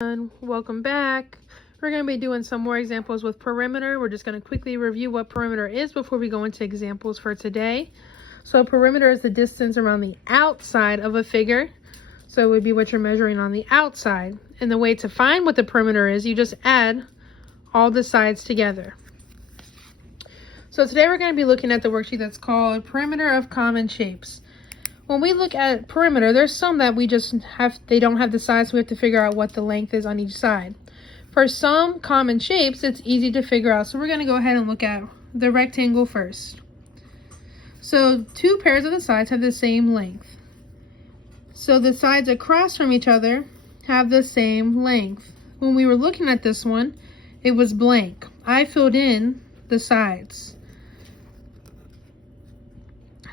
Welcome back. We're going to be doing some more examples with perimeter. We're just going to quickly review what perimeter is before we go into examples for today. So perimeter is the distance around the outside of a figure. So it would be what you're measuring on the outside. And the way to find what the perimeter is, you just add all the sides together. So today we're going to be looking at the worksheet that's called Perimeter of Common Shapes. When we look at perimeter, there's some that they don't have the sides, so we have to figure out what the length is on each side. For some common shapes, it's easy to figure out. So we're going to go ahead and look at the rectangle first. So two pairs of the sides have the same length. So the sides across from each other have the same length. When we were looking at this one, it was blank. I filled in the sides.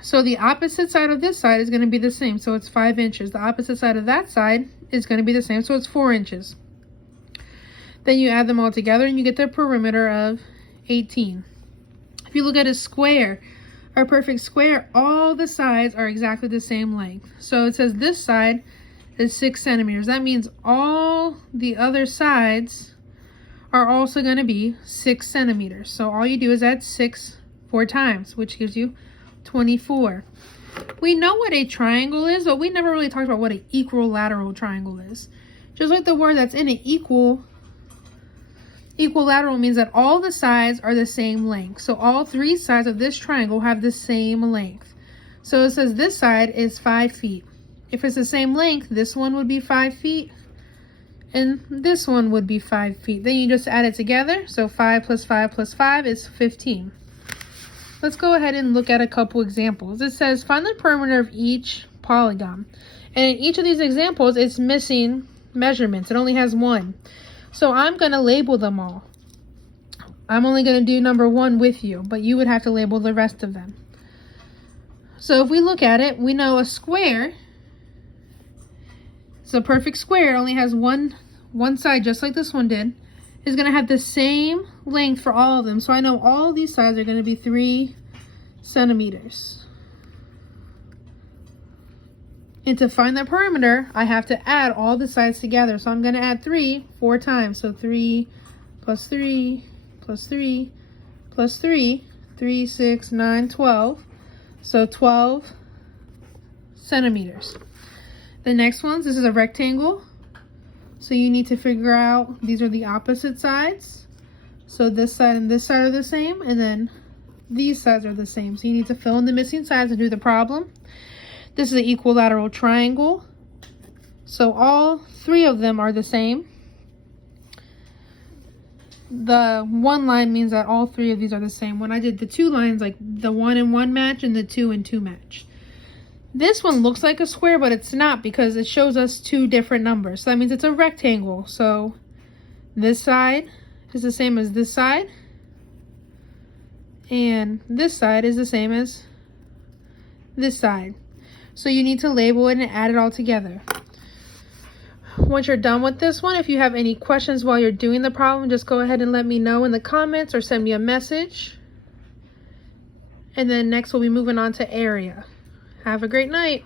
So the opposite side of this side is going to be the same, so it's 5 inches. The opposite side of that side is going to be the same, so it's 4 inches. Then you add them all together and you get the perimeter of 18. If you look at a square, a perfect square, all the sides are exactly the same length. So it says this side is 6 centimeters. That means all the other sides are also going to be 6 centimeters. So all you do is add 6 4 times, which gives you 24. We know what a triangle is, but we never really talked about what an equilateral triangle is. Just like the word that's in it, equilateral means that all the sides are the same length. So all 3 sides of this triangle have the same length. So it says this side is 5 feet. If it's the same length, this one would be 5 feet and this one would be 5 feet. Then you just add it together. So 5 plus 5 plus 5 is 15. Let's go ahead and look at a couple examples. It says find the perimeter of each polygon. And in each of these examples, it's missing measurements. It only has 1. So I'm going to label them all. I'm only going to do number 1 with you, but you would have to label the rest of them. So if we look at it, we know a square, it's a perfect square, it only has one side just like this one did, is going to have the same length for all of them. So I know all these sides are going to be 3 centimeters. And to find the perimeter, I have to add all the sides together. So I'm going to add 3 4 times. So 3 plus 3 plus 3 plus 3, 3, 6, 9, 12. So 12 centimeters. The next ones, this is a rectangle. So you need to figure out, these are the opposite sides. So this side and this side are the same, and then these sides are the same. So you need to fill in the missing sides and do the problem. This is an equilateral triangle. So all 3 of them are the same. The 1 line means that all 3 of these are the same. When I did the 2 lines, like the 1 and 1 match and the 2 and 2 match. This one looks like a square, but it's not because it shows us 2 different numbers. So that means it's a rectangle. So this side is the same as this side. And this side is the same as this side. So you need to label it and add it all together. Once you're done with this one, if you have any questions while you're doing the problem, just go ahead and let me know in the comments or send me a message. And then next we'll be moving on to area. Have a great night.